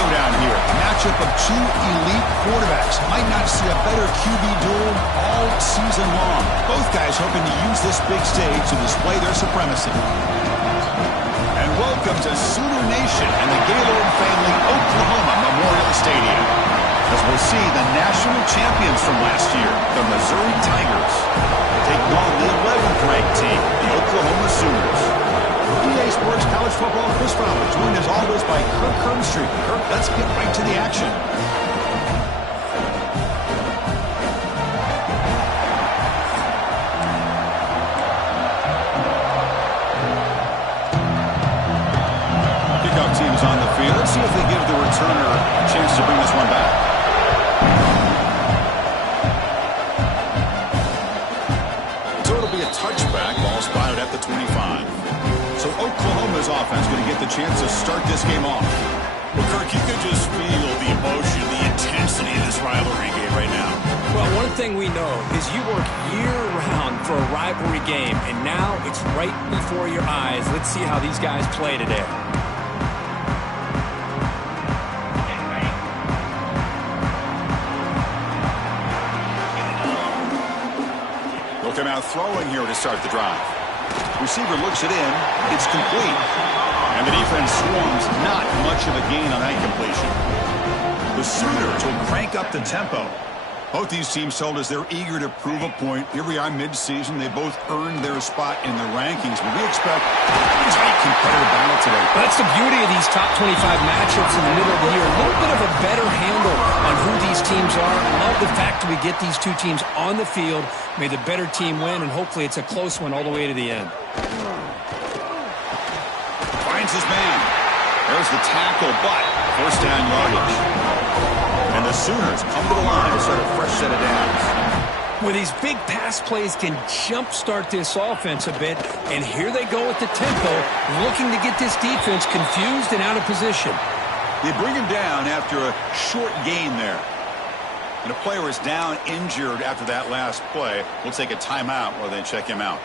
showdown here. A matchup of two elite quarterbacks. Might not see a better QB duel all season long. Both guys hoping to use this big stage to display their supremacy. And welcome to Sooner Nation and the Gaylord family Oklahoma Memorial Stadium. As we'll see the national champions from last year, the Missouri Tigers, taking on the 11th ranked team, the Oklahoma Sooners. EA Sports College Football, Chris Fowler, joined as always by Kirk Herbstreit. Kirk, let's get right to the action. Kickoff team's on the field. Let's see if they give the returner a chance to bring this one back. So it'll be a touchback. Ball spotted at the 25. So Oklahoma's offense going to get the chance to start this game off. Well, Kirk, you could just feel the emotion, the intensity of this rivalry game right now. Well, one thing we know is you work year-round for a rivalry game, and now it's right before your eyes. Let's see how these guys play today. They'll come out throwing here to start the drive. Receiver looks it in. It's complete. And the defense swarms. Not much of a gain on that completion. The Sooners will crank up the tempo. Both these teams told us they're eager to prove a point. Here we are mid-season. They both earned their spot in the rankings. But we expect a tight competitive battle today. That's the beauty of these top 25 matchups in the middle of the year. A little bit of a better handle on who these teams are. I love the fact that we get these two teams on the field. May the better team win, and hopefully it's a close one all the way to the end. Finds his man. There's the tackle, but first down yardage. And the Sooners come to the line to start a fresh set of downs. Well, these big pass plays can jumpstart this offense a bit, and here they go with the tempo, looking to get this defense confused and out of position. They bring him down after a short gain there. And a player is down injured after that last play. We'll take a timeout while they check him out.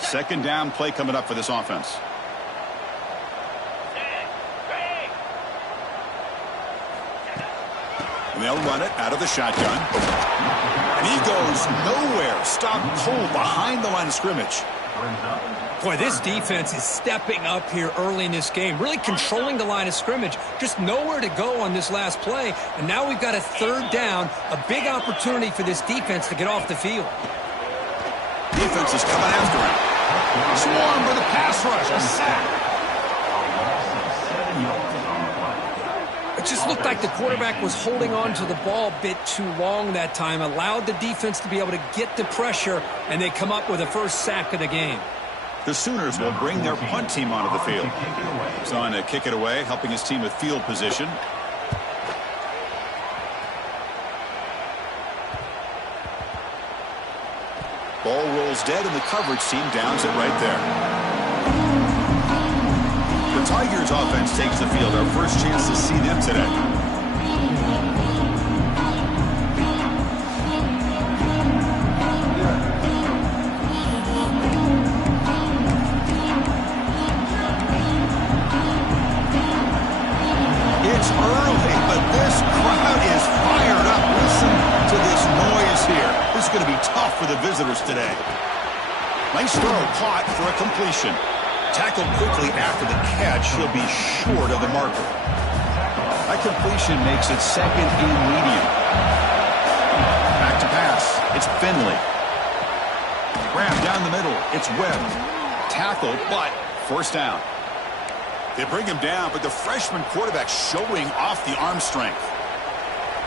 Second down play coming up for this offense. And they'll run it out of the shotgun. And he goes nowhere. Stopped cold behind the line of scrimmage. Boy, this defense is stepping up here early in this game, really controlling the line of scrimmage. Just nowhere to go on this last play. And now we've got a third down, a big opportunity for this defense to get off the field. Defense is coming after him. Swarm with a pass rush, a sack. It just looked like the quarterback was holding on to the ball a bit too long that time, allowed the defense to be able to get the pressure, and they come up with the first sack of the game. The Sooners will bring their punt team onto the field. He's on to kick it away, helping his team with field position. Ball rolls dead, and the coverage team downs it right there. The Tigers offense takes the field. Our first chance to see them today. It's early, but this crowd is fired up. Listen to this noise here. This is going to be tough for the visitors today. Nice throw, caught for a completion. Tackled quickly after the catch. He'll be short of the marker. That completion makes it second and medium. Back to pass. It's Finley. Grab down the middle. It's Webb. Tackled, but first down. They bring him down, but the freshman quarterback showing off the arm strength.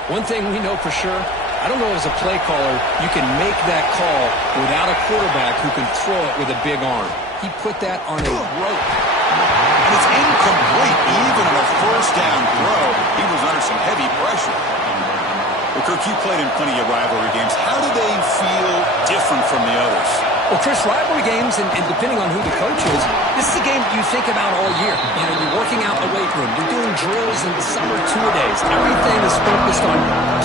One thing we know for sure, I don't know as a play caller, you can make that call without a quarterback who can throw it with a big arm. He put that on a rope. And it's incomplete. Even on a first down throw, he was under some heavy pressure. Well, Kirk, you played in plenty of rivalry games. How do they feel different from the others? Well, Chris, rivalry games, and depending on who the coach is, this is a game you think about all year. You know, you're working out in the weight room. You're doing drills in the summer two-a-days. Everything is focused on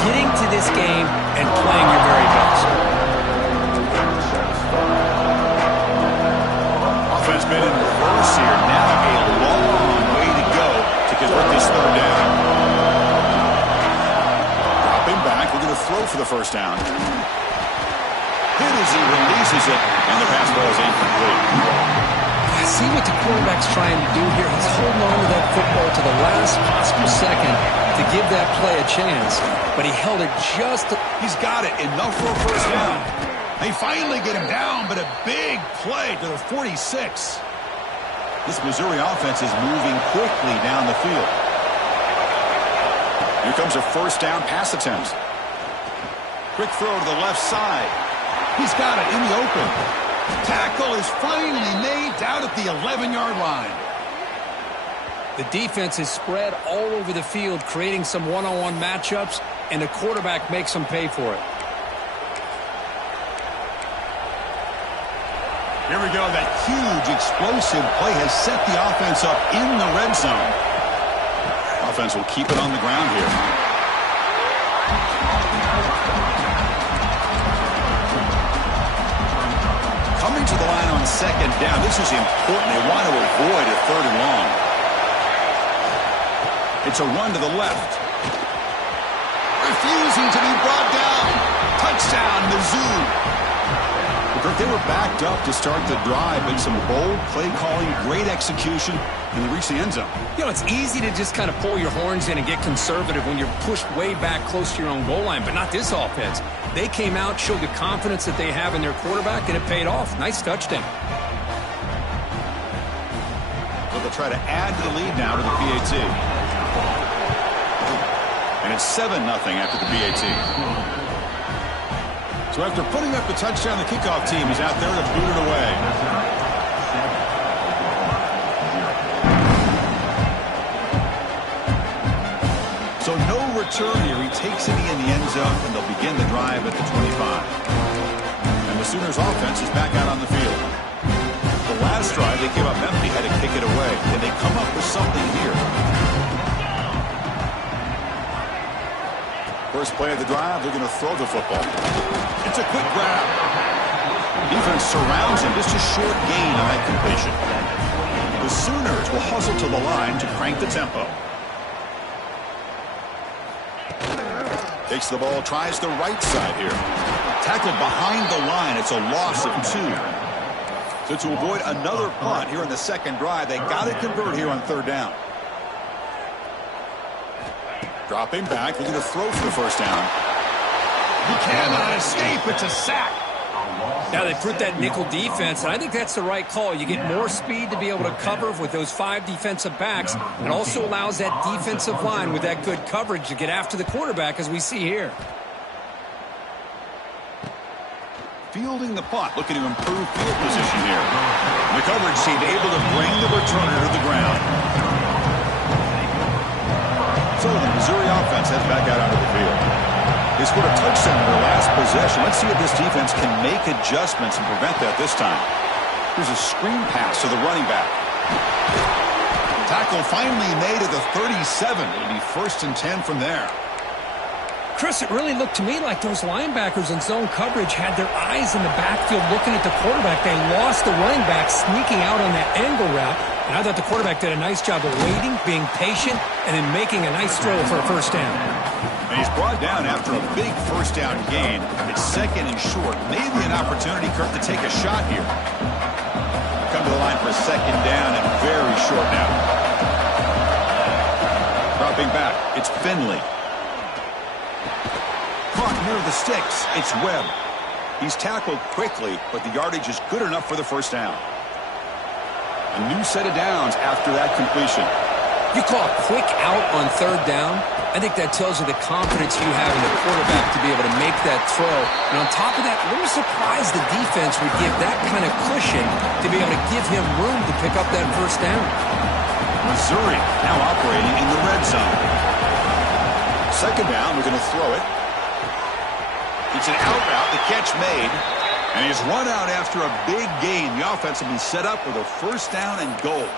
getting to this game and playing your very best. Offense been in reverse here. Now a long way to go to convert this third down. Dropping back, we're going to throw for the first down. Hit as he releases it, and the pass ball is incomplete. See what the quarterback's trying to do here. He's holding on to that football to the last possible second to give that play a chance. But he held it just... He's got it. Enough for a first down. They finally get him down, but a big play to the 46. This Missouri offense is moving quickly down the field. Here comes a first down pass attempt. Quick throw to the left side. He's got it in the open. Tackle is finally made down at the 11-yard line. The defense is spread all over the field, creating some one-on-one matchups, and the quarterback makes them pay for it. Here we go. That huge explosive play has set the offense up in the red zone. Offense will keep it on the ground here. Coming to the line on second down. This is important. They want to avoid a third and long. It's a run to the left. Refusing to be brought down. Touchdown, Mizzou. They were backed up to start the drive, and some bold play calling, great execution, and they reached the end zone. You know, it's easy to just kind of pull your horns in and get conservative when you're pushed way back close to your own goal line, but not this offense. They came out, showed the confidence that they have in their quarterback, and it paid off. Nice touchdown. So they'll try to add to the lead now to the PAT. And it's 7-0 after the PAT. So after putting up the touchdown, the kickoff team is out there to boot it away. So no return here. He takes it in the end zone, and they'll begin the drive at the 25. And the Sooners offense is back out on the field. The last drive, they came up empty, had to kick it away. And they come up with something here. First play of the drive, they're going to throw the football. It's a quick grab. Defense surrounds him. Just a short gain on that completion. The Sooners will hustle to the line to crank the tempo. Takes the ball, tries the right side here. Tackled behind the line. It's a loss of 2. So to avoid another punt here in the second drive, they got to convert here on third down. Dropping back, looking to throw for the first down. He cannot escape. It's a sack. Now they put that nickel defense, and I think that's the right call. You get more speed to be able to cover with those 5 defensive backs. It also allows that defensive line with that good coverage to get after the quarterback, as we see here. Fielding the punt, looking to improve field position here. The coverage team able to bring the returner to the ground. So the Missouri offense heads back out onto the field. They scored a touchdown in their last possession. Let's see if this defense can make adjustments and prevent that this time. Here's a screen pass to the running back. Tackle finally made at the 37. It'll be 1st and 10 from there. Chris, it really looked to me like those linebackers in zone coverage had their eyes in the backfield looking at the quarterback. They lost the running back sneaking out on that angle route. And I thought the quarterback did a nice job of waiting, being patient, and then making a nice throw for a first down. And he's brought down after a big first down gain. It's 2nd and short. Maybe an opportunity, Kirk, to take a shot here. Come to the line for a 2nd down and very short now. Dropping back, it's Finley. Caught near the sticks, it's Webb. He's tackled quickly, but the yardage is good enough for the first down. A new set of downs after that completion. You call a quick out on third down? I think that tells you the confidence you have in the quarterback to be able to make that throw. And on top of that, a little surprised the defense would give that kind of cushion to be able to give him room to pick up that first down. Missouri now operating in the red zone. 2nd down, we're going to throw it. It's an out route, the catch made. And he's run out after a big gain. The offense will be set up with a first down and goal.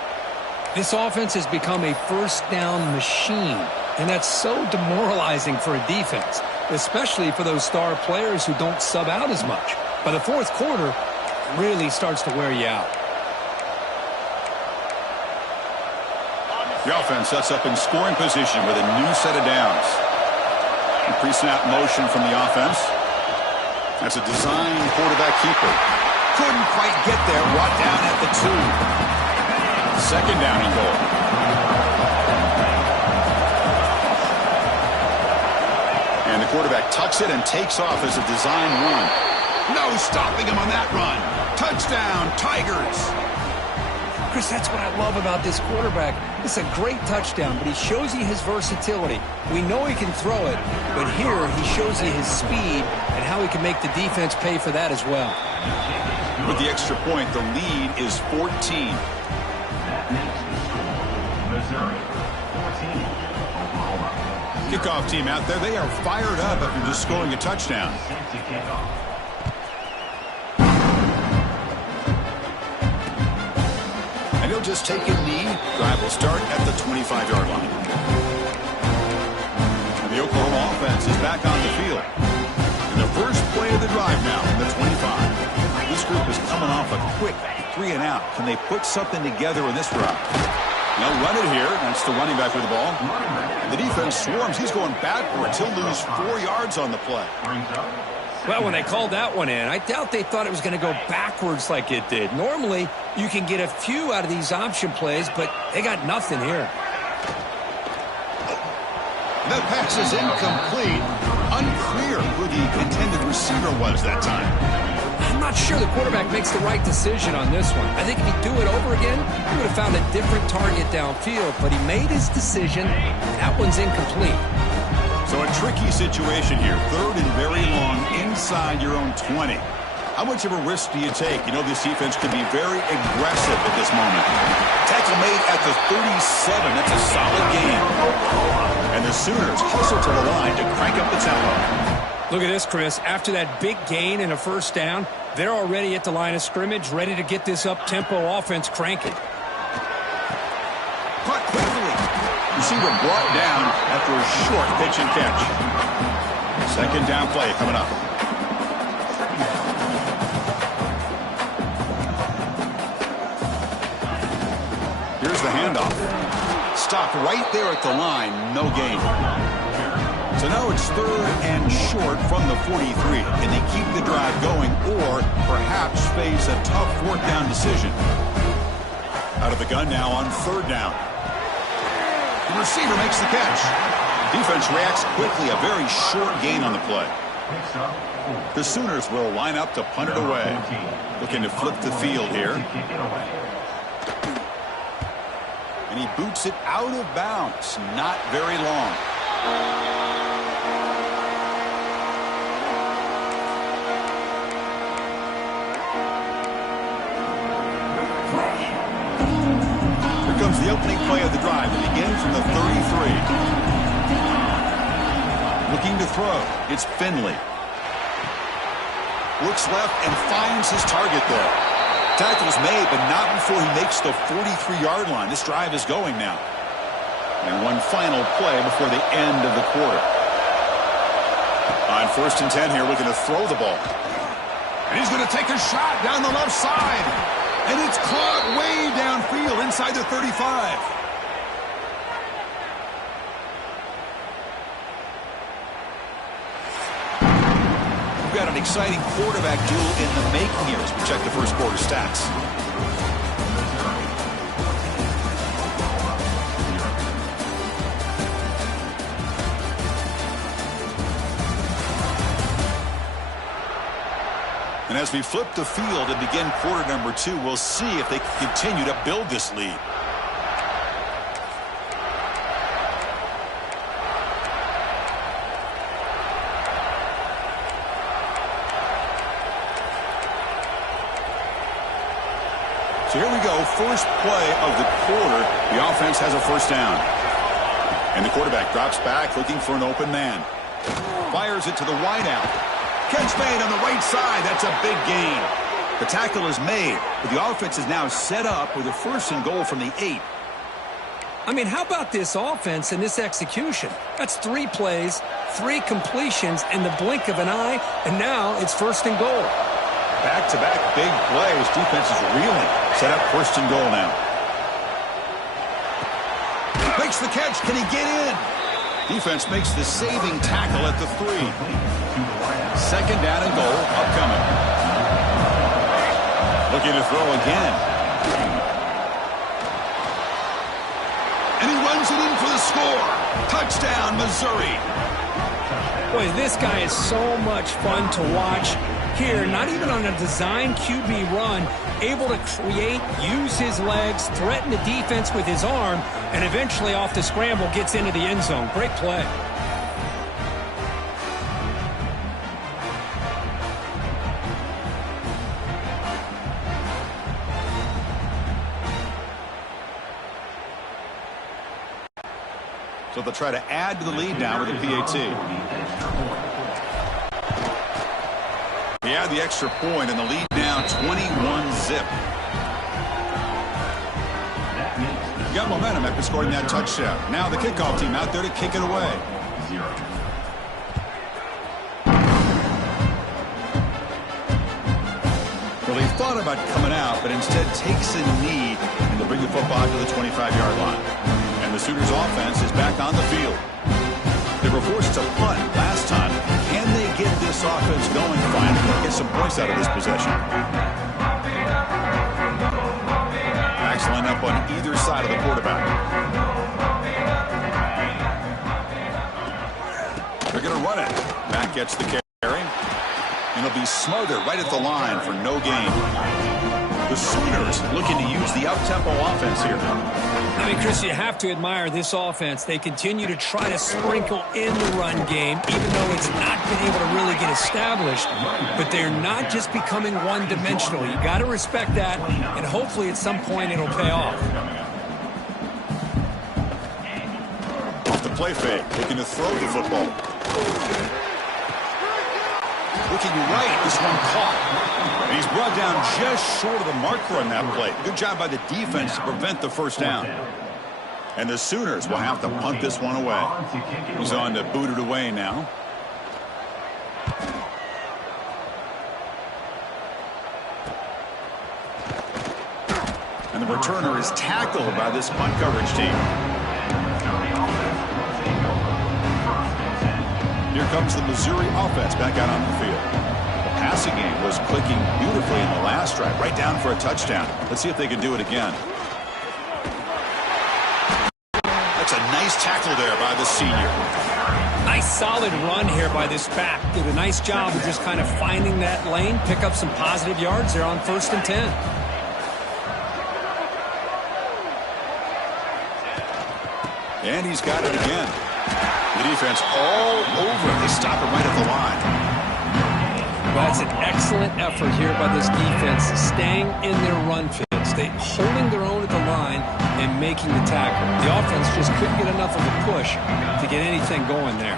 This offense has become a first down machine. And that's so demoralizing for a defense, especially for those star players who don't sub out as much. By the 4th quarter, it really starts to wear you out. The offense sets up in scoring position with a new set of downs. Pre-snap motion from the offense. That's a design quarterback keeper. Couldn't quite get there. Brought down at the 2. Second down and goal. And the quarterback tucks it and takes off as a design run. No stopping him on that run. Touchdown, Tigers. Chris, that's what I love about this quarterback. It's a great touchdown, but he shows you his versatility. We know he can throw it, but here he shows you his speed and how he can make the defense pay for that as well. With the extra point, the lead is 14. Missouri, 14. Oklahoma. Kickoff team out there. They are fired up after just scoring a touchdown. Set to kick off. And he'll just take a knee. Drive will start at the 25-yard line. And the Oklahoma offense is back on the field. And the first play of the drive now from the 25. This group is coming off a quick 3-and-out. Can they put something together in this drive? They'll run it here. That's the running back with the ball. And the defense swarms. He's going backwards. He'll lose 4 yards on the play. Well, when they called that one in, I doubt they thought it was going to go backwards like it did. Normally, you can get a few out of these option plays, but they got nothing here. The pass is incomplete. Unclear who the intended receiver was that time. I'm not sure the quarterback makes the right decision on this one. I think if he'd do it over again, he would have found a different target downfield, but he made his decision, and that one's incomplete. So a tricky situation here. Third and very long inside your own 20. How much of a risk do you take? You know this defense can be very aggressive at this moment. Tackle made at the 37. That's a solid gain. And the Sooners hustle to the line to crank up the tempo. Look at this, Chris. After that big gain and a first down, they're already at the line of scrimmage, ready to get this up-tempo offense cranking. Caught quickly. Receiver brought down after a short pitch and catch. Second down play coming up. Here's the handoff. Stopped right there at the line. No gain. So now it's third and short from the 43. Can they keep the drive going or perhaps face a tough fourth down decision? Out of the gun now on third down. The receiver makes the catch. Defense reacts quickly. A very short gain on the play. Picks up 4. The Sooners will line up to punt it away. Looking to flip the field here. Kick it away. And he boots it out of bounds. Not very long. Here comes the opening play of the drive. It begins from the 33. Looking to throw. It's Finley. Looks left and finds his target there. Tackle's made, but not before he makes the 43-yard line. This drive is going now. And one final play before the end of the quarter. On 1st and 10 here, looking to throw the ball. And he's going to take a shot down the left side. And it's caught way downfield inside the 35. We've got an exciting quarterback duel in the making here as we check the first quarter stats. And as we flip the field and begin quarter number 2, we'll see if they can continue to build this lead. So here we go, first play of the quarter. The offense has a first down. And the quarterback drops back looking for an open man. Fires it to the wideout. Catch made on the right side. That's a big gain. The tackle is made, but the offense is now set up with a 1st and goal from the 8. I mean, how about this offense and this execution? That's 3 plays, 3 completions in the blink of an eye, and now it's 1st and goal. Back-to-back big plays. Defense is reeling. Set up 1st and goal now. Makes the catch. Can he get in? Defense makes the saving tackle at the 3. Second down and goal upcoming. Looking to throw again. And he runs it in for the score. Touchdown, Missouri. Boy, this guy is so much fun to watch here. Not even on a design QB run, able to create, use his legs, threaten the defense with his arm, and eventually off the scramble gets into the end zone. Great play. So they'll try to add to the lead now with a PAT. He had the extra point and the lead now 21-zip. Got momentum after scoring that touchdown. Now the kickoff team out there to kick it away. Well, he thought about coming out, but instead takes a knee and will bring the football to the 25-yard line. And the Sooners offense is back on the field. They were forced to punt last time. Can they get this offense going finally and get some points out of this possession? Backs line up on either side of the quarterback. They're going to run it. Back gets the carry. And it'll be Smothered right at the line for no gain. The Sooners looking to use the up-tempo offense here. I mean, Chris, you have to admire this offense. They continue to try to sprinkle in the run game, even though it's not been able to really get established. But they're not just becoming one-dimensional. You got to respect that, and hopefully at some point it'll pay off. Off the play fake, looking to throw the football. Looking right, this one caught. And he's brought down just short of the marker on that play. Good job by the defense to prevent the first down. And the Sooners will have to punt this one away. He's on to boot it away now. And the returner is tackled by this punt coverage team. Here comes the Missouri offense back out on the field. The passing game was clicking beautifully in the last drive, right down for a touchdown. Let's see if they can do it again. That's a nice tackle there by the senior. Nice solid run here by this back. Did a nice job of just kind of finding that lane, pick up some positive yards there on 1st and 10. And he's got it again. The defense all over him. They stop him right at the line. Well, that's an excellent effort here by this defense, staying in their run fits. They holding their own at the line and making the tackle. The offense just couldn't get enough of a push to get anything going there.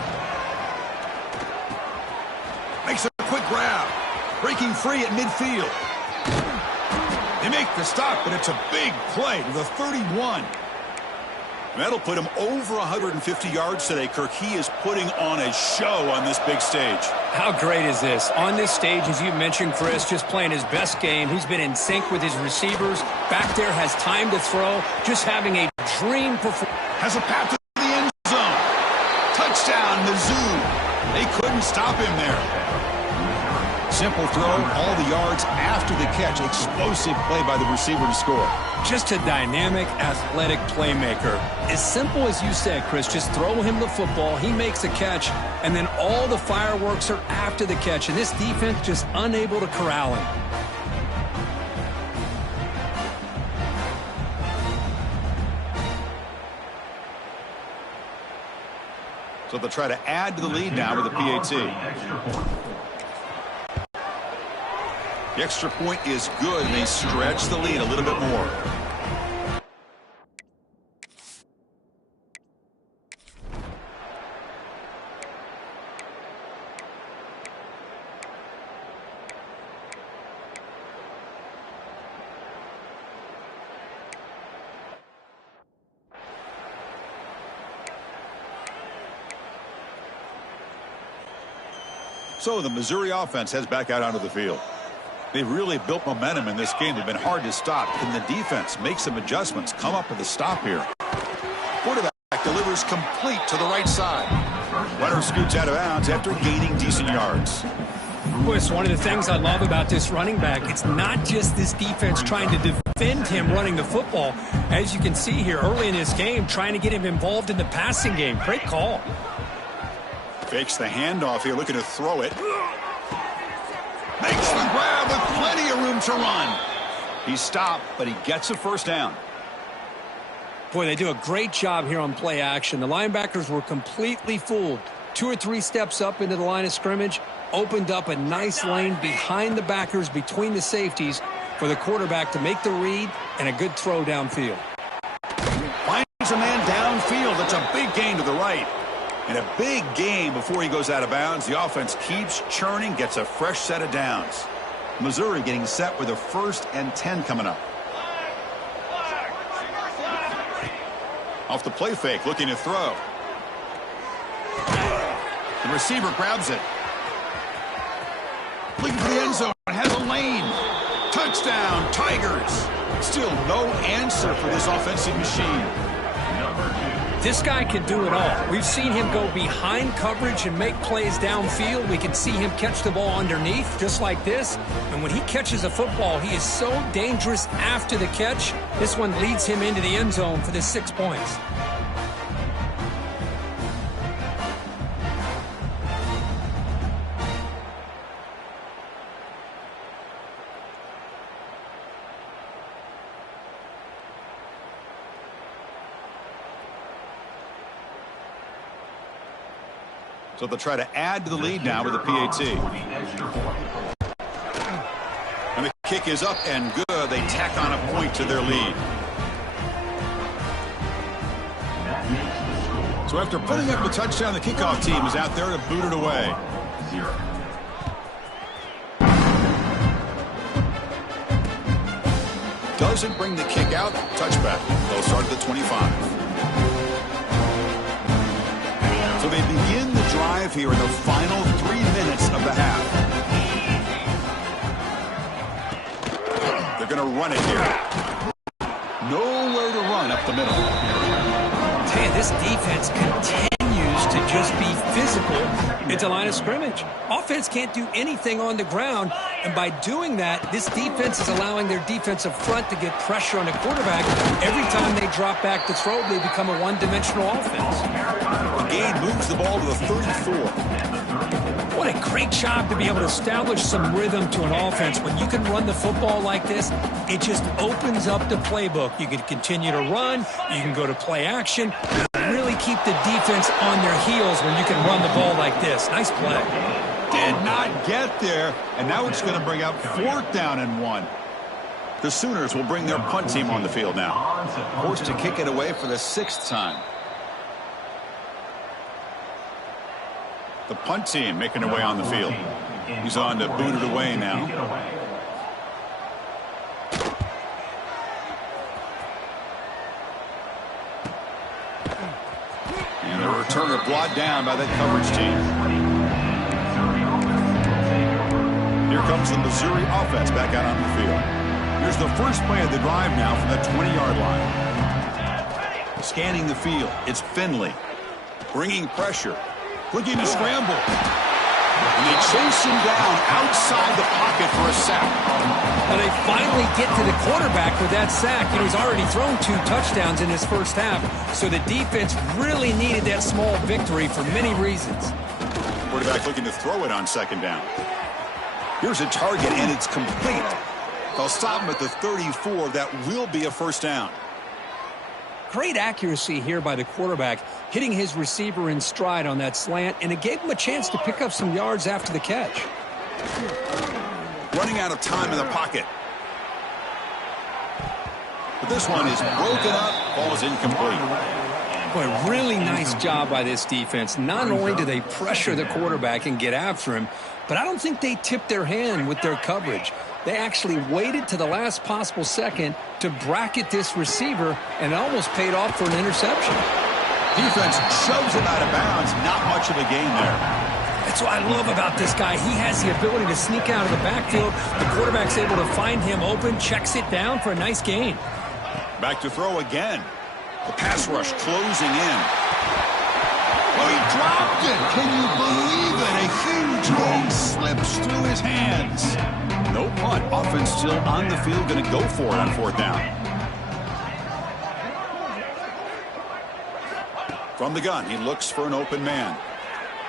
Makes a quick grab. Breaking free at midfield. They make the stop, but it's a big play to the 31. That'll put him over 150 yards today, Kirk. He is putting on a show on this big stage. How great is this? On this stage, as you mentioned, Chris, just playing his best game. He's been in sync with his receivers. Back there, has time to throw. Just having a dream performance. Has a path to the end zone. Touchdown, Mizzou. They couldn't stop him there. Simple throw, all the yards after the catch. Explosive play by the receiver to score. Just a dynamic, athletic playmaker. As simple as you said, Chris, just throw him the football, he makes a catch, and then all the fireworks are after the catch, and this defense just unable to corral him. So they'll try to add to the lead now with a PAT. The extra point is good, and they stretch the lead a little bit more. So the Missouri offense heads back out onto the field. They've really built momentum in this game. They've been hard to stop. Can the defense make some adjustments, come up with a stop here? Quarterback delivers complete to the right side. Runner scoots out of bounds after gaining decent yards. Boy, it's one of the things I love about this running back. It's not just this defense trying to defend him running the football. As you can see here early in this game, trying to get him involved in the passing game. Great call. Fakes the handoff here, looking to throw it. Makes the grab with plenty of room to run. He stopped, but he gets a first down. Boy, they do a great job here on play action. The linebackers were completely fooled. 2 or 3 steps up into the line of scrimmage, opened up a nice lane behind the backers, between the safeties, for the quarterback to make the read and a good throw downfield. Finds a man downfield. That's a big gain to the right. And a big gain before he goes out of bounds. The offense keeps churning, gets a fresh set of downs. Missouri getting set with a 1st and 10 coming up. Off the play fake, looking to throw. The receiver grabs it. Looking for the end zone. Has a lane. Touchdown, Tigers. Still no answer for this offensive machine. This guy can do it all. We've seen him go behind coverage and make plays downfield. We can see him catch the ball underneath, just like this. And when he catches a football, he is so dangerous after the catch. This one leads him into the end zone for the 6 points. So they'll try to add to the lead now with a PAT. And the kick is up and good. They tack on a point to their lead. So after putting up the touchdown, the kickoff team is out there to boot it away. Doesn't bring the kick out. Touchback. They'll start at the 25. So they begin the drive here in the final 3 minutes of the half. They're going to run it here. Nowhere to run up the middle. Tell you, this defense continues to just be physical into line of scrimmage. Offense can't do anything on the ground, and by doing that, this defense is allowing their defensive front to get pressure on the quarterback. Every time they drop back to throw, they become a one-dimensional offense. The gain moves the ball to the 34. What a great job to be able to establish some rhythm to an offense. When you can run the football like this, it just opens up the playbook. You can continue to run, you can go to play action, and really keep the defense on their heels when you can run the ball like this. Nice play. Did not get there, and now it's going to bring up 4th down and 1. The Sooners will bring their punt team on the field now. Forced to kick it away for the 6th time. The punt team making their way on the field. He's on to boot it away now. And the returner brought down by that coverage team. Here comes the Missouri offense back out on the field. Here's the first play of the drive now from the 20-yard line. Scanning the field, it's Finley. Bringing pressure. Looking to scramble. And they chase him down outside the pocket for a sack. Now they finally get to the quarterback with that sack. You know, he's already thrown 2 touchdowns in his first half, so the defense really needed that small victory for many reasons. Quarterback looking to throw it on 2nd down. Here's a target, and it's complete. They'll stop him at the 34. That will be a first down. Great accuracy here by the quarterback, hitting his receiver in stride on that slant, and it gave him a chance to pick up some yards after the catch. Running out of time in the pocket. But this one is broken up, ball is incomplete. Boy, really nice job by this defense. Not only do they pressure the quarterback and get after him, but I don't think they tipped their hand with their coverage. They actually waited to the last possible second to bracket this receiver, and it almost paid off for an interception. Defense shoves him out of bounds. Not much of a gain there. That's what I love about this guy. He has the ability to sneak out of the backfield. The quarterback's able to find him open, checks it down for a nice gain. Back to throw again. The pass rush closing in. Oh, he dropped it. Can you believe it? A huge gain slips through his hands. No punt. Offense still on the field, going to go for it on fourth down. From the gun, he looks for an open man.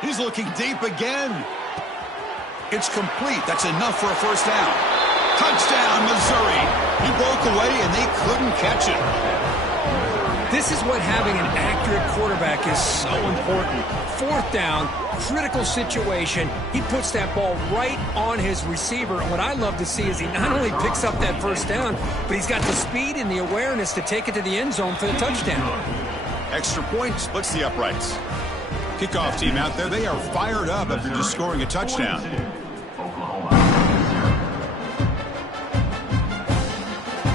He's looking deep again. It's complete. That's enough for a first down. Touchdown, Missouri. He broke away, and they couldn't catch it. This is what having an accurate quarterback is so important. Fourth down, critical situation. He puts that ball right on his receiver. And what I love to see is he not only picks up that first down, but he's got the speed and the awareness to take it to the end zone for the touchdown. Extra point splits the uprights. Kickoff team out there, they are fired up after just scoring a touchdown.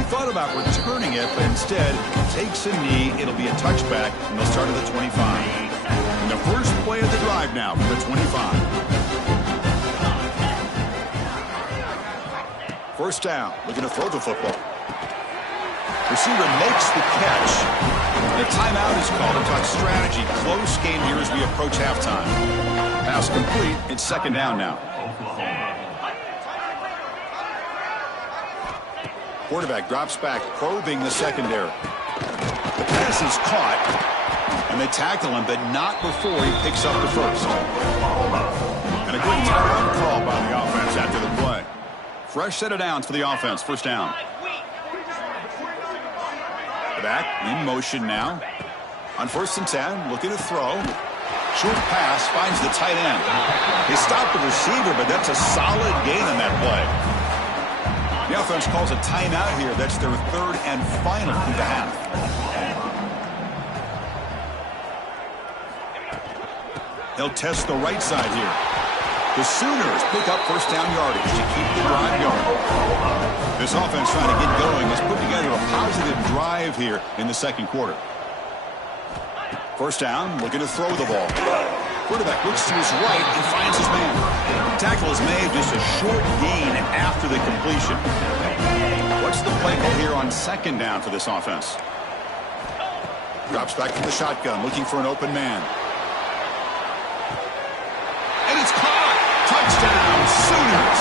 Thought about returning it, but instead takes a knee. It'll be a touchback, and they'll start at the 25. And the first play of the drive now from the 25. First down, looking to throw the football. Receiver makes the catch. The timeout is called to talk strategy. Close game here as we approach halftime. Pass complete. It's second down now. Quarterback drops back, probing the secondary. The pass is caught, and they tackle him, but not before he picks up the first. And a good timeout call by the offense after the play. Fresh set of downs for the offense, first down. Back in motion now. On 1st and 10, looking to throw. Short pass finds the tight end. They stopped the receiver, but that's a solid gain on that play. The offense calls a timeout here. That's their third and final through the half. They'll test the right side here. The Sooners pick up first down yardage to keep the drive going. This offense trying to get going has put together a positive drive here in the second quarter. First down, looking to throw the ball. Quarterback looks to his right and finds his man. Tackle is made, just a short gain after the completion. What's the play call here on second down for this offense? Drops back from the shotgun, looking for an open man. And it's caught! Touchdown, Sooners!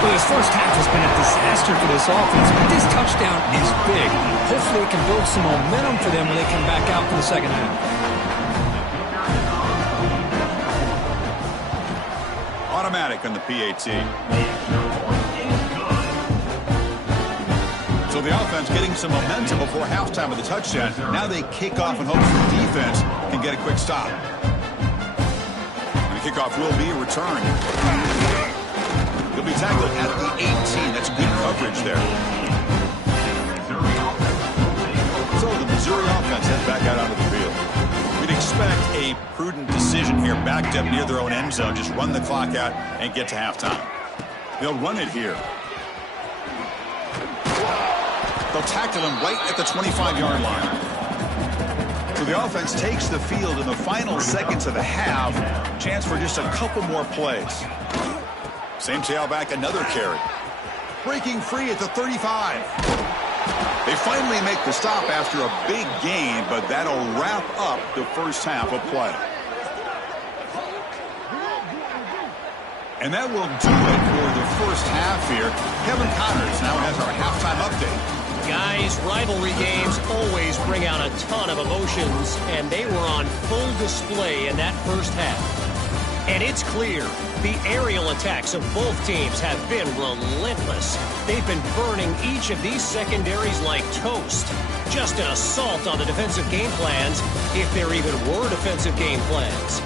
Well, this first half has been a disaster for this offense, but this touchdown is big. Hopefully it can build some momentum for them when they come back out for the second half. Automatic on the PAT. So the offense getting some momentum before halftime of the touchdown. Now they kick off and hope the defense can get a quick stop. And the kickoff will be a return. He'll be tackled at the 18. That's good coverage there. So the Missouri offense heads back out onto the field. We'd expect a prudent decision here, backed up near their own end zone. Just run the clock out and get to halftime. They'll run it here. They'll tackle him right at the 25-yard line. So the offense takes the field in the final seconds of the half. Chance for just a couple more plays. Same tailback, another carry. Breaking free at the 35. They finally make the stop after a big gain, but that'll wrap up the first half of play. And that will do it for the first half here. Kevin Connors now has our halftime update. Guys, rivalry games always bring out a ton of emotions, and they were on full display in that first half. And it's clear, the aerial attacks of both teams have been relentless. They've been burning each of these secondaries like toast. Just an assault on the defensive game plans, if there even were defensive game plans.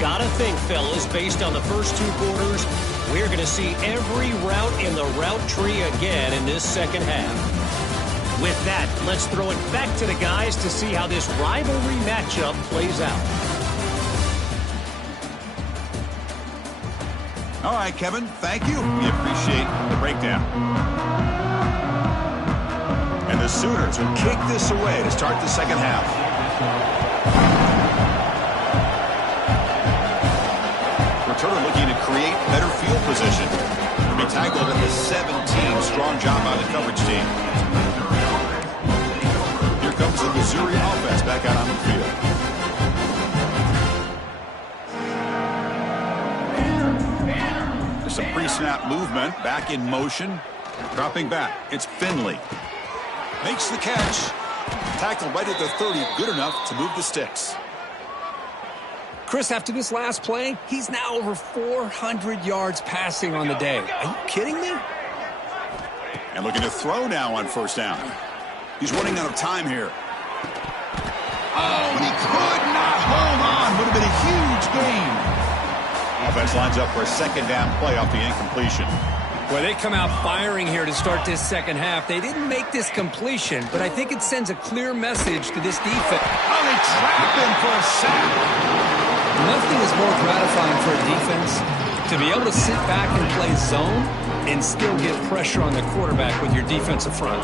Gotta think, fellas, based on the first two quarters, we're going to see every route in the route tree again in this second half. With that, let's throw it back to the guys to see how this rivalry matchup plays out. All right, Kevin, thank you. We appreciate the breakdown. And the Sooners will kick this away to start the second half. Returner looking to create better field position. He'll be tackled at the 17. Strong job by the coverage team. Here comes brings the Missouri offense back out on the field. There's some pre-snap movement, back in motion. Dropping back, it's Finley. Makes the catch. Tackle right at the 30, good enough to move the sticks. Chris, after this last play, he's now over 400 yards passing on the day. Are you kidding me? And looking to throw now on first down. He's running out of time here. Oh, and he could not hold on. Would have been a huge gain. Offense lines up for a second down play off the incompletion. Well, they come out firing here to start this second half. They didn't make this completion, but I think it sends a clear message to this defense. Oh, they trap him for a sack. Nothing is more gratifying for a defense to be able to sit back and play zone and still get pressure on the quarterback with your defensive front.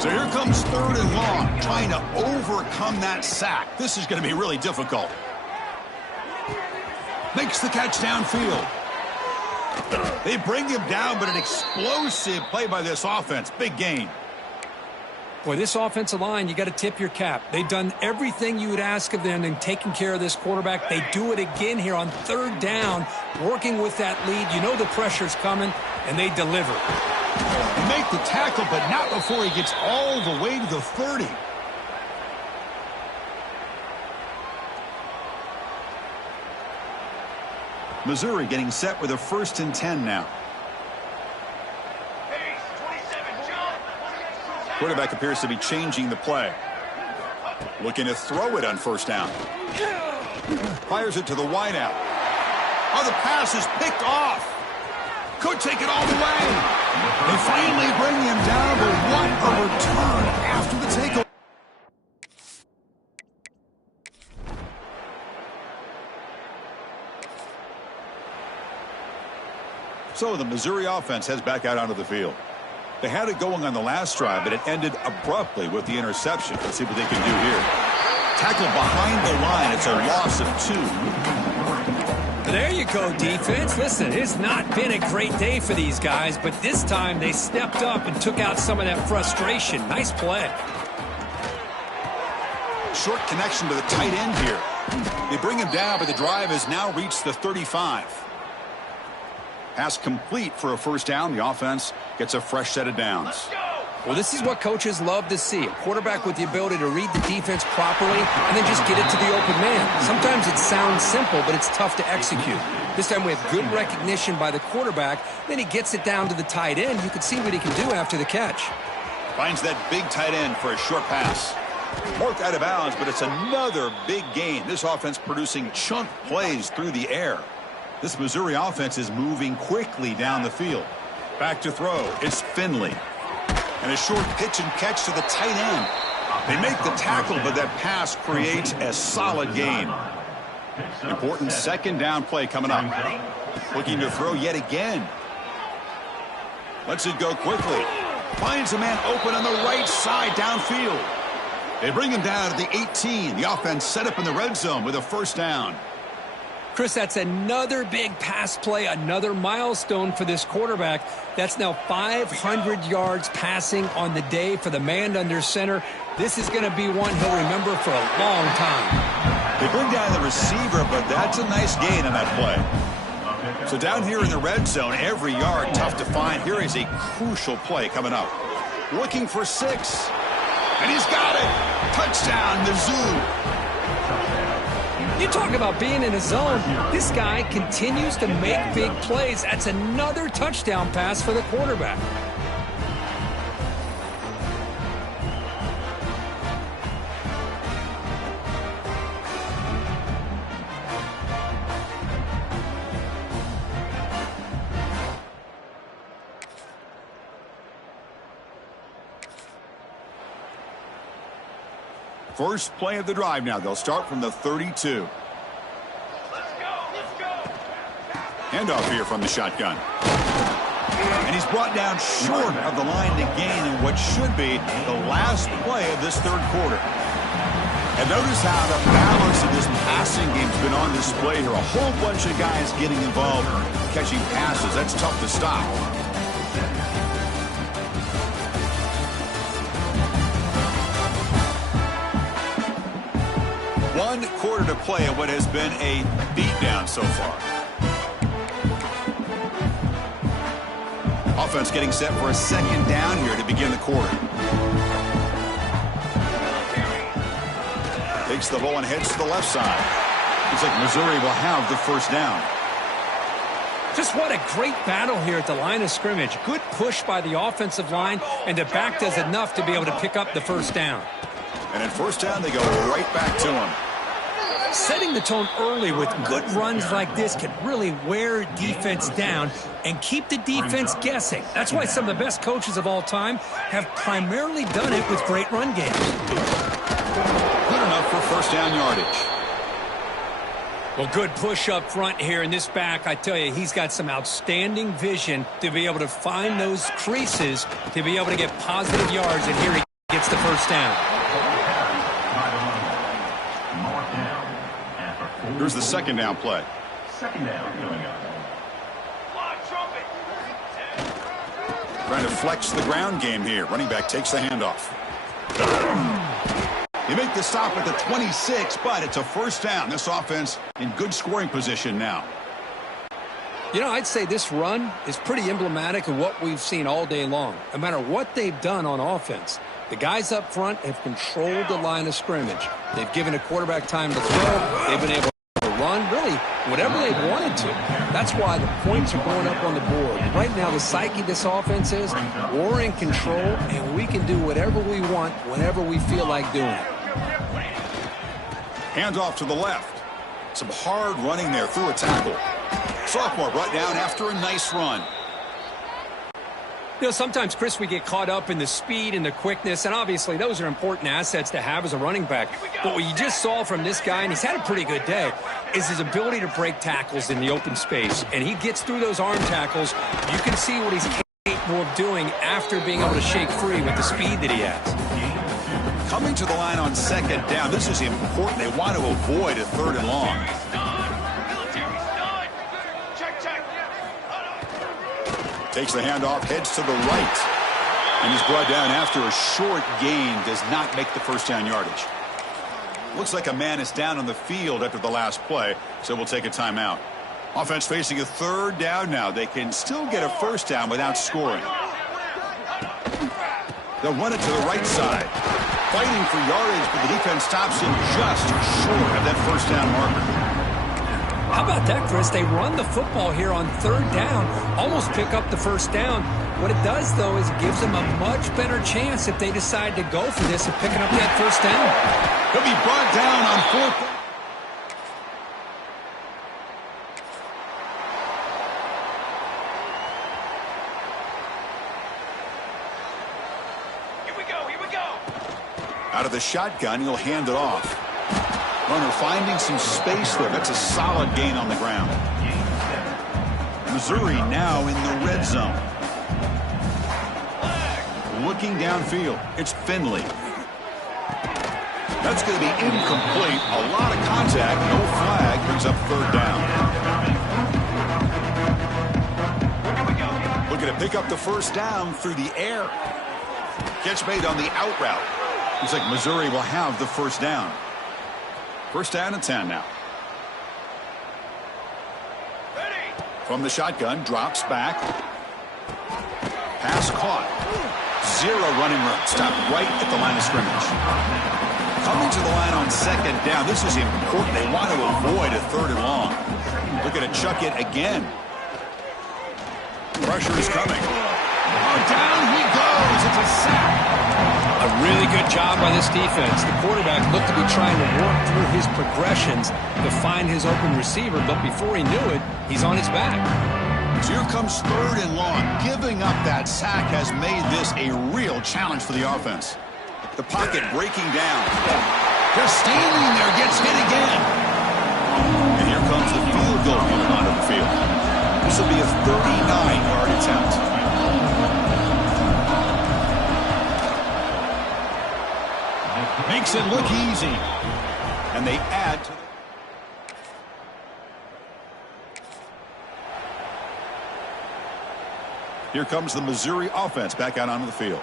So here comes 3rd and long, trying to overcome that sack. This is going to be really difficult. Makes the catch downfield. They bring him down, but an explosive play by this offense. Big gain. Boy, this offensive line, you got to tip your cap. They've done everything you would ask of them in taking care of this quarterback. They do it again here on 3rd down, working with that lead. You know the pressure's coming, and they deliver. They make the tackle, but not before he gets all the way to the 30. Missouri getting set with a 1st and 10 now. Quarterback appears to be changing the play. Looking to throw it on first down. Fires it to the wideout. Oh, the pass is picked off. Could take it all the way. They finally bring him down, but what a return after the takeaway. So the Missouri offense heads back out onto the field. They had it going on the last drive, but it ended abruptly with the interception. Let's see what they can do here. Tackle behind the line. It's a loss of 2. There you go, defense. Listen, it's not been a great day for these guys, but this time they stepped up and took out some of that frustration. Nice play. Short connection to the tight end here. They bring him down, but the drive has now reached the 35. Pass complete for a first down. The offense gets a fresh set of downs. Well, this is what coaches love to see. A quarterback with the ability to read the defense properly and then just get it to the open man. Sometimes it sounds simple, but it's tough to execute. This time we have good recognition by the quarterback. Then he gets it down to the tight end. You can see what he can do after the catch. Finds that big tight end for a short pass. Marked out of bounds, but it's another big gain. This offense producing chunk plays through the air. This Missouri offense is moving quickly down the field. Back to throw. It's Finley. And a short pitch and catch to the tight end. They make the tackle, but that pass creates a solid gain. Important second down play coming up. Looking to throw yet again. Lets it go quickly. Finds a man open on the right side downfield. They bring him down to the 18. The offense set up in the red zone with a first down. Chris, that's another big pass play, another milestone for this quarterback. That's now 500 yards passing on the day for the man under center. This is going to be one he'll remember for a long time. They bring down the receiver, but that's a nice gain on that play. So down here in the red zone, every yard tough to find. Here is a crucial play coming up. Looking for 6. And he's got it. Touchdown, Mizzou. You talk about being in a zone. This guy continues to make big plays. That's another touchdown pass for the quarterback. First play of the drive now. They'll start from the 32. Handoff here from the shotgun. And he's brought down short of the line to gain in what should be the last play of this third quarter. And notice how the balance of this passing game has been on display here. A whole bunch of guys getting involved, catching passes. That's tough to stop. 1 quarter to play in what has been a beatdown so far. Offense getting set for a second down here to begin the quarter. Takes the ball and heads to the left side. Looks like Missouri will have the first down. Just what a great battle here at the line of scrimmage. Good push by the offensive line, and the back does enough to be able to pick up the first down. And in first down, they go right back to him. Setting the tone early with good runs like this can really wear defense down and keep the defense guessing. That's why some of the best coaches of all time have primarily done it with great run games. Good enough for first down yardage. Well, good push up front here in this back. I tell you, he's got some outstanding vision to be able to find those creases to be able to get positive yards, and here he gets the first down. Here's the second down play. Second down coming up. Trying to flex the ground game here. Running back takes the handoff. You make the stop at the 26, but it's a first down. This offense in good scoring position now. You know, I'd say this run is pretty emblematic of what we've seen all day long. No matter what they've done on offense, the guys up front have controlled the line of scrimmage. They've given a quarterback time to throw. They've been able to run, really, whatever they wanted to. That's why the points are going up on the board. Right now, the psyche of this offense is we're in control, and we can do whatever we want whenever we feel like doing it. Hands off to the left. Some hard running there through a tackle. Sophomore brought down after a nice run. You know, sometimes, Chris, we get caught up in the speed and the quickness, and obviously those are important assets to have as a running back. But what you just saw from this guy, and he's had a pretty good day, is his ability to break tackles in the open space. And he gets through those arm tackles. You can see what he's capable of doing after being able to shake free with the speed that he has. Coming to the line on second down. This is important. They want to avoid a third and long. Takes the handoff, heads to the right. And he's brought down after a short gain. Does not make the first down yardage. Looks like a man is down on the field after the last play, so we'll take a timeout. Offense facing a third down now. They can still get a first down without scoring. They'll run it to the right side. Fighting for yardage, but the defense stops him just short of that first down marker. How about that, Chris? They run the football here on third down, almost pick up the first down. What it does, though, is it gives them a much better chance if they decide to go for this of picking up that first down. He'll be brought down on fourth. Here we go. Out of the shotgun, he'll hand it off. Runner finding some space there. That's a solid gain on the ground. Missouri now in the red zone. Looking downfield. It's Finley. That's going to be incomplete. A lot of contact. No flag. Brings up third down. Looking to pick up the first down through the air. Catch made on the out route. Looks like Missouri will have the first down. First down and 10 now. From the shotgun, drops back. Pass caught. Zero running room. Stopped right at the line of scrimmage. Coming to the line on second down. This is important. They want to avoid a third and long. Looking to chuck it again. Pressure is coming. Oh, down he goes. It's a sack. A really good job by this defense. The quarterback looked to be trying to work through his progressions to find his open receiver, but before he knew it, he's on his back. So here comes third and long. Giving up that sack has made this a real challenge for the offense. The pocket breaking down. Just standing there, gets hit again. And here comes the field goal coming onto the field. This will be a 39-yard attempt. Makes it look easy. And they add to Here comes the Missouri offense back out onto the field.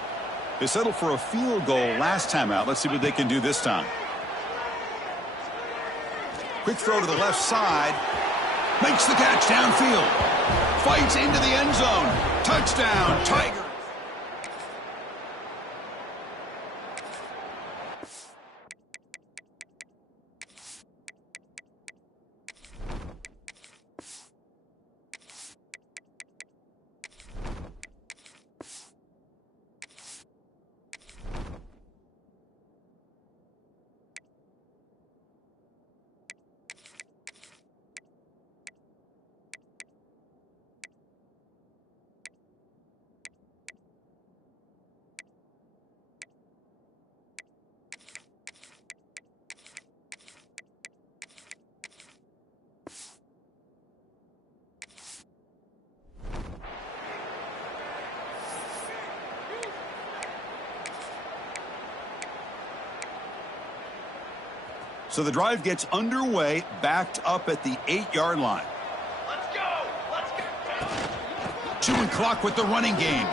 They settled for a field goal last time out. Let's see what they can do this time. Quick throw to the left side. Makes the catch downfield. Fights into the end zone. Touchdown, Tigers. So the drive gets underway, backed up at the 8-yard line. Let's go! Let's go! Chewing clock with the running game.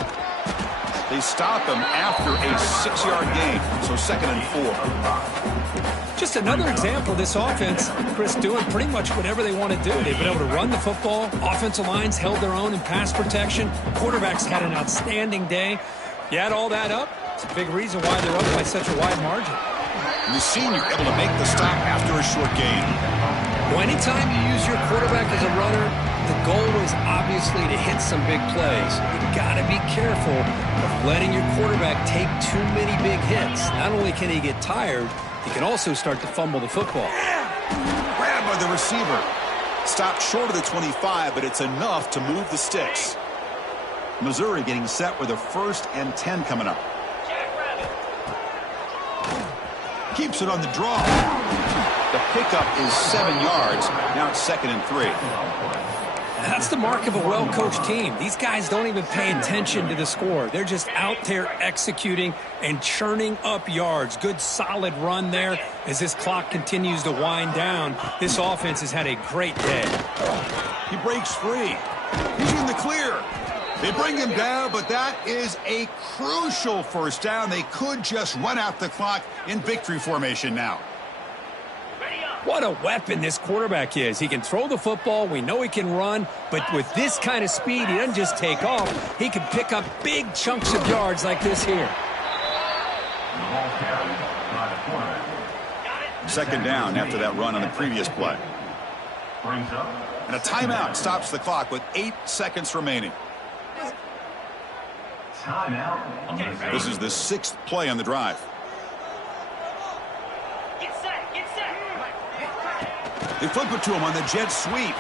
They stop him after a 6-yard gain, so 2nd and 4. Just another example of this offense, Chris, doing pretty much whatever they want to do. They've been able to run the football. Offensive lines held their own in pass protection. Quarterbacks had an outstanding day. You add all that up, it's a big reason why they're up by such a wide margin. And the senior able to make the stop after a short gain. Well, anytime you use your quarterback as a runner, the goal is obviously to hit some big plays. You've got to be careful of letting your quarterback take too many big hits. Not only can he get tired, he can also start to fumble the football. Grabbed by the receiver. Stopped short of the 25, but it's enough to move the sticks. Missouri getting set with a 1st and 10 coming up. Keeps it on the draw. The pickup is 7 yards. Now it's 2nd and 3. That's the mark of a well-coached team. These guys don't even pay attention to the score. They're just out there executing and churning up yards. Good, solid run there as this clock continues to wind down. This offense has had a great day. He breaks free. He's in the clear. They bring him down, but that is a crucial 1st down. They could just run out the clock in victory formation now. What a weapon this quarterback is. He can throw the football. We know he can run. But with this kind of speed, he doesn't just take off. He can pick up big chunks of yards like this here. 2nd down after that run on the previous play. And a timeout stops the clock with 8 seconds remaining. This is the 6th play on the drive. Get set! Get set! They flip it to him on the jet sweep.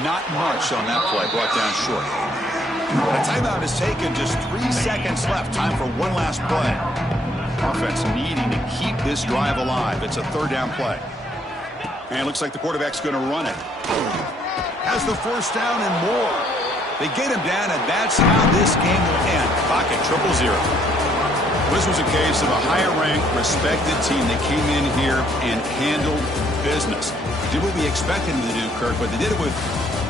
Not much on that play, brought down short. A timeout is taken, just 3 seconds left. Time for one last play. Offense needing to keep this drive alive. It's a 3rd down play. And it looks like the quarterback's going to run it. Has the 1st down and more. They get him down, and that's how this game will end. Clock at 0-0. This was a case of a higher-ranked, respected team that came in here and handled business. Did what we expected them to do, Kirk, but they did it with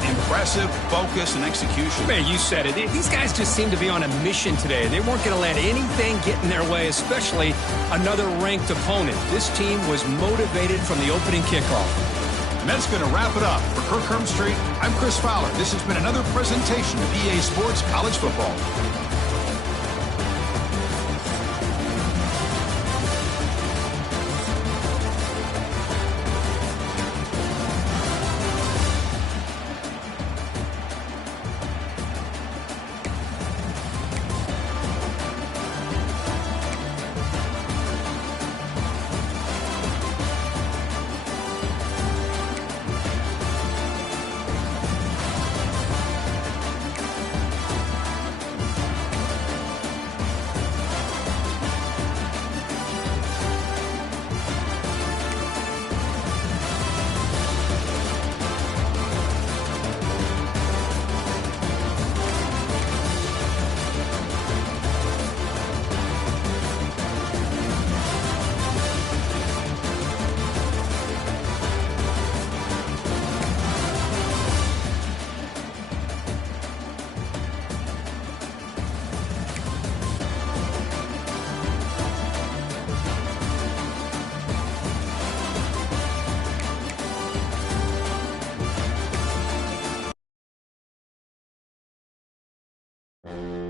impressive focus and execution. Man, you said it. These guys just seem to be on a mission today. They weren't going to let anything get in their way, especially another ranked opponent. This team was motivated from the opening kickoff. And that's going to wrap it up. For Kirk Hermstreet, I'm Chris Fowler. This has been another presentation of EA Sports College Football. it.